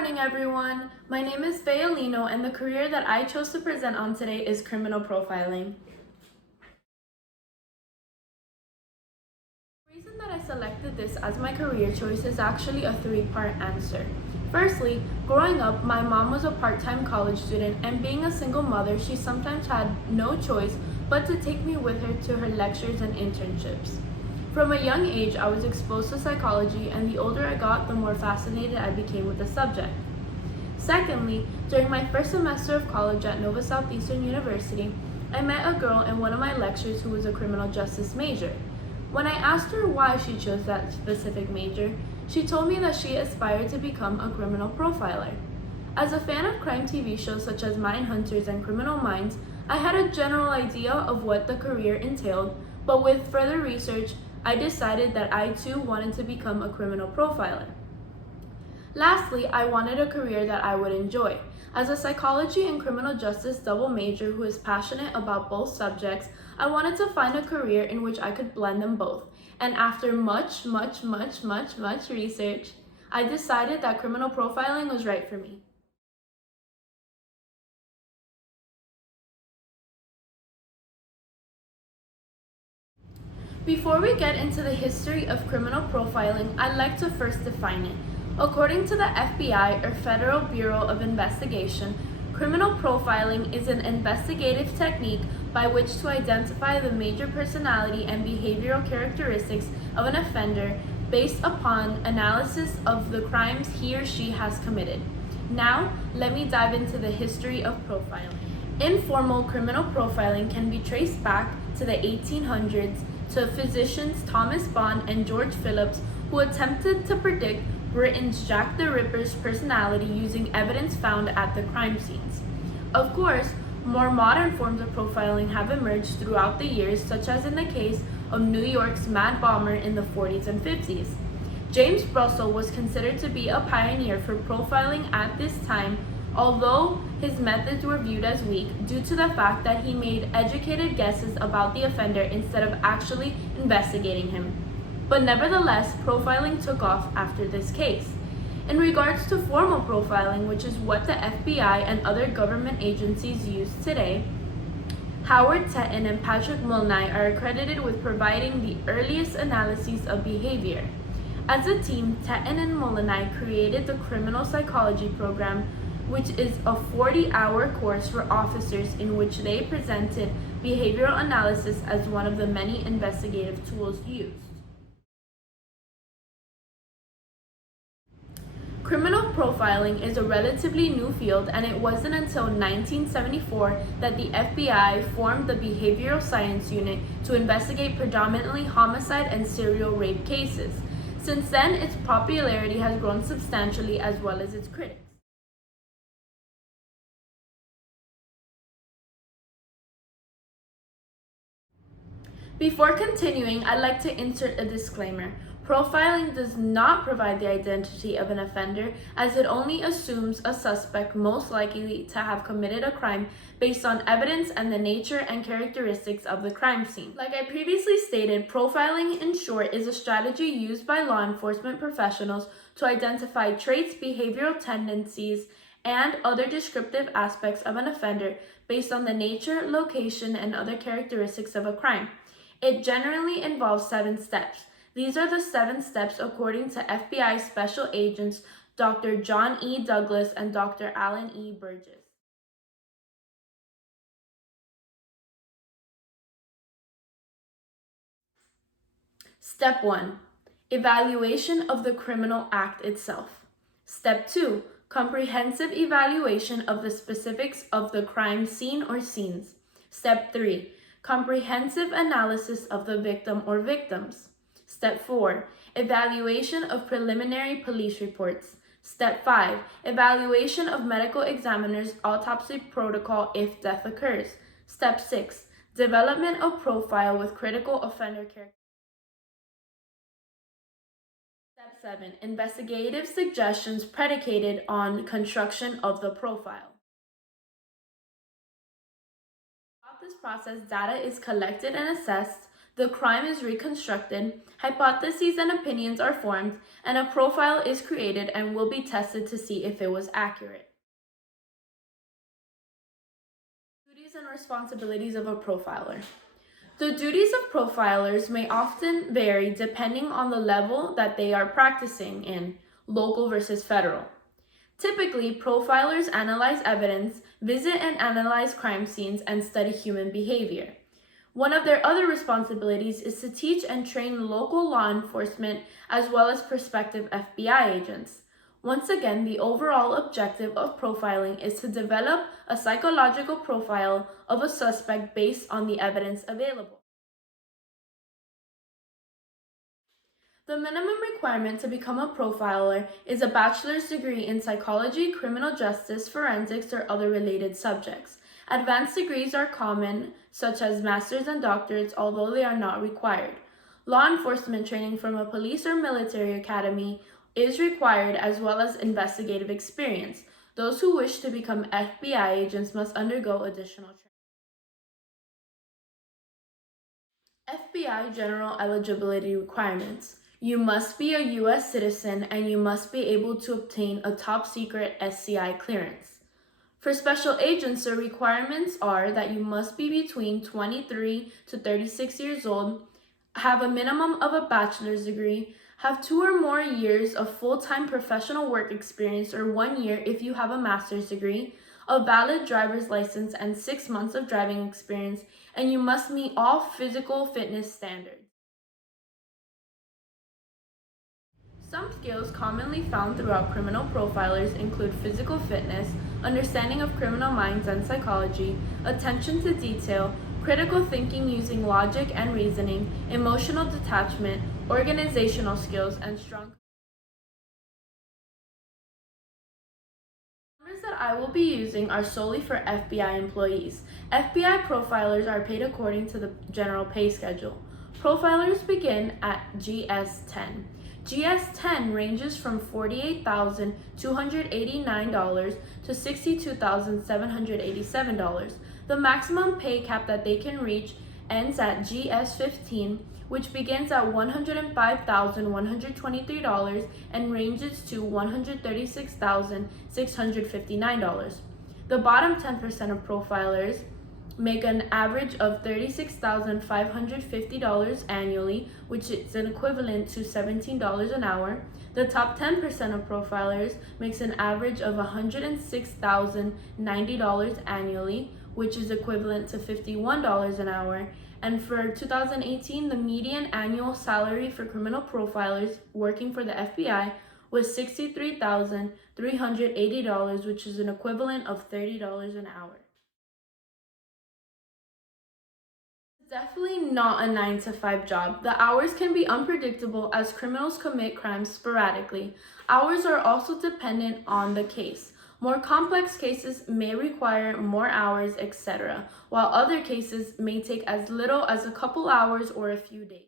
morning, everyone. My name is Fayolino, and the career that I chose to present on today is criminal profiling. The reason that I selected this as my career choice is actually a three-part answer. Firstly, growing up, my mom was a part-time college student, and being a single mother, she sometimes had no choice but to take me with her to her lectures and internships. From a young age, I was exposed to psychology, and the older I got, the more fascinated I became with the subject. Secondly, during my first semester of college at Nova Southeastern University, I met a girl in one of my lectures who was a criminal justice major. When I asked her why she chose that specific major, she told me that she aspired to become a criminal profiler. As a fan of crime TV shows such as Mindhunters and Criminal Minds, I had a general idea of what the career entailed, but with further research, I decided that I too wanted to become a criminal profiler. Lastly, I wanted a career that I would enjoy. As a psychology and criminal justice double major who is passionate about both subjects, I wanted to find a career in which I could blend them both. And after much research, I decided that criminal profiling was right for me. Before we get into the history of criminal profiling, I'd like to first define it. According to the FBI, or Federal Bureau of Investigation, criminal profiling is an investigative technique by which to identify the major personality and behavioral characteristics of an offender based upon analysis of the crimes he or she has committed. Now, let me dive into the history of profiling. Informal criminal profiling can be traced back to the 1800s to physicians Thomas Bond and George Phillips, who attempted to predict Britain's Jack the Ripper's personality using evidence found at the crime scenes. Of course, more modern forms of profiling have emerged throughout the years, such as in the case of New York's Mad Bomber in the 40s and 50s. James Russell was considered to be a pioneer for profiling at this time, although his methods were viewed as weak due to the fact that he made educated guesses about the offender instead of actually investigating him. But nevertheless, profiling took off after this case. In regards to formal profiling, which is what the FBI and other government agencies use today, Howard Tetton and Patrick Mulney are accredited with providing the earliest analyses of behavior. As a team, Tetton and Mulney created the Criminal Psychology Program, which is a 40-hour course for officers in which they presented behavioral analysis as one of the many investigative tools used. Criminal profiling is a relatively new field, and it wasn't until 1974 that the FBI formed the Behavioral Science Unit to investigate predominantly homicide and serial rape cases. Since then, its popularity has grown substantially as well as its critics. Before continuing, I'd like to insert a disclaimer. Profiling does not provide the identity of an offender, as it only assumes a suspect most likely to have committed a crime based on evidence and the nature and characteristics of the crime scene. Like I previously stated, profiling in short is a strategy used by law enforcement professionals to identify traits, behavioral tendencies, and other descriptive aspects of an offender based on the nature, location, and other characteristics of a crime. It generally involves 7 steps. These are the 7 steps according to FBI Special Agents Dr. John E. Douglas and Dr. Alan E. Burgess. Step 1. Evaluation of the criminal act itself. Step 2. Comprehensive evaluation of the specifics of the crime scene or scenes. Step 3. Comprehensive analysis of the victim or victims. Step 4. Evaluation of preliminary police reports. Step 5. Evaluation of medical examiner's autopsy protocol if death occurs. Step 6. Development of profile with critical offender characteristics. Step 7. Investigative suggestions predicated on construction of the profile. Throughout this process, data is collected and assessed, the crime is reconstructed, hypotheses and opinions are formed, and a profile is created and will be tested to see if it was accurate. Duties and responsibilities of a profiler. The duties of profilers may often vary depending on the level that they are practicing in, local versus federal. Typically, profilers analyze evidence, visit and analyze crime scenes, and study human behavior. One of their other responsibilities is to teach and train local law enforcement as well as prospective FBI agents. Once again, the overall objective of profiling is to develop a psychological profile of a suspect based on the evidence available. The minimum requirement to become a profiler is a bachelor's degree in psychology, criminal justice, forensics, or other related subjects. Advanced degrees are common, such as master's and doctorates, although they are not required. Law enforcement training from a police or military academy is required, as well as investigative experience. Those who wish to become FBI agents must undergo additional training. FBI general eligibility requirements. You must be a U.S. citizen and you must be able to obtain a top secret SCI clearance. For special agents, the requirements are that you must be between 23 to 36 years old, have a minimum of a bachelor's degree, have 2 or more years of full-time professional work experience or 1 year if you have a master's degree, a valid driver's license, and 6 months of driving experience, and you must meet all physical fitness standards. Some skills commonly found throughout criminal profilers include physical fitness, understanding of criminal minds and psychology, attention to detail, critical thinking using logic and reasoning, emotional detachment, organizational skills, and strong. Numbers that I will be using are solely for FBI employees. FBI profilers are paid according to the general pay schedule. Profilers begin at GS-10. GS-10 ranges from $48,289 to $62,787. The maximum pay cap that they can reach ends at GS-15, which begins at $105,123 and ranges to $136,659. The bottom 10% of profilers make an average of $36,550 annually, which is an equivalent to $17 an hour. The top 10% of profilers makes an average of $106,090 annually, which is equivalent to $51 an hour. And for 2018, the median annual salary for criminal profilers working for the FBI was $63,380, which is an equivalent of $30 an hour. Definitely not a 9-to-5 job. The hours can be unpredictable as criminals commit crimes sporadically. Hours are also dependent on the case. More complex cases may require more hours, etc., while other cases may take as little as a couple hours or a few days.